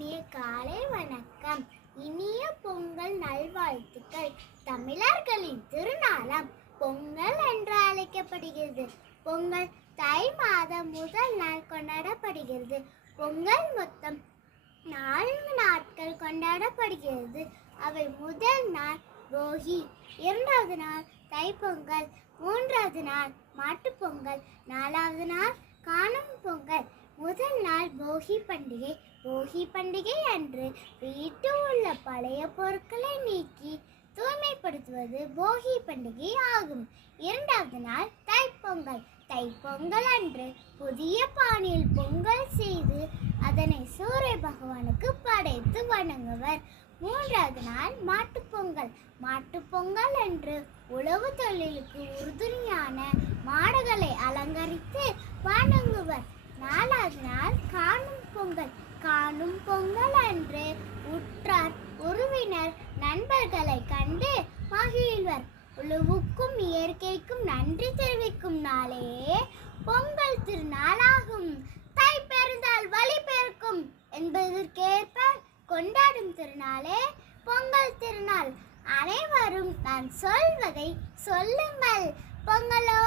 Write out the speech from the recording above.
இனிய காலை வணக்கம். இனிய பொங்கல் நல்வாழ்த்துக்கள். தமிழர்களின் திருநாளாம் பொங்கல் என்று அழைக்கப்படுகிறது. பொங்கல் தை மாதம் முதல் நாள் கொண்டாடப்படுகிறது. பொங்கல் மொத்தம் 4 நாட்கள் கொண்டாடப்படுகிறது. அவை முதல் நாள் போகி, 2வது நாள் தைப்பொங்கல், 3வது நாள் மாட்டுப்பொங்கல், 4வது நாள் காணும் பொங்கல். முதல் நாள் போகி பண்டிகை. போகி பண்டிகை அன்று வீட்டில் உள்ள பழைய பொருட்களை நீக்கி தூய்மைப்படுத்துவது போகி பண்டிகை ஆகும். 2வது நாள் தைப்பொங்கல். தைப்பொங்கல் அன்று புதிய பானையில் பொங்கல் செய்து அதனை சூரிய பகவானுக்கு படைத்து வணங்குவர். 3வது நாள் மாட்டுப்பொங்கல். மாட்டுப்பொங்கல் அன்று உழவு தொழிலுக்கு உறுதுணையான மாடுகளை அலங்கரித்து வணங்குவர். 4வது நாள் காணும் பொங்கல். காணும் பொங்கல் அன்று உற்றார் உறவினர் நண்பர்களை கண்டு மகிழ்வர். உழவுக்கும் இயற்கைக்கும் நன்றி தெரிவிக்கும் நாளே பொங்கல் திருநாளாகும். தை பெருந்தால் வழி பெருக்கும் என்பதற்கேற்ப கொண்டாடும் திருநாளே பொங்கல் திருநாள். அனைவரும் நான் சொல்வதை சொல்லுங்கள். பொங்கலோ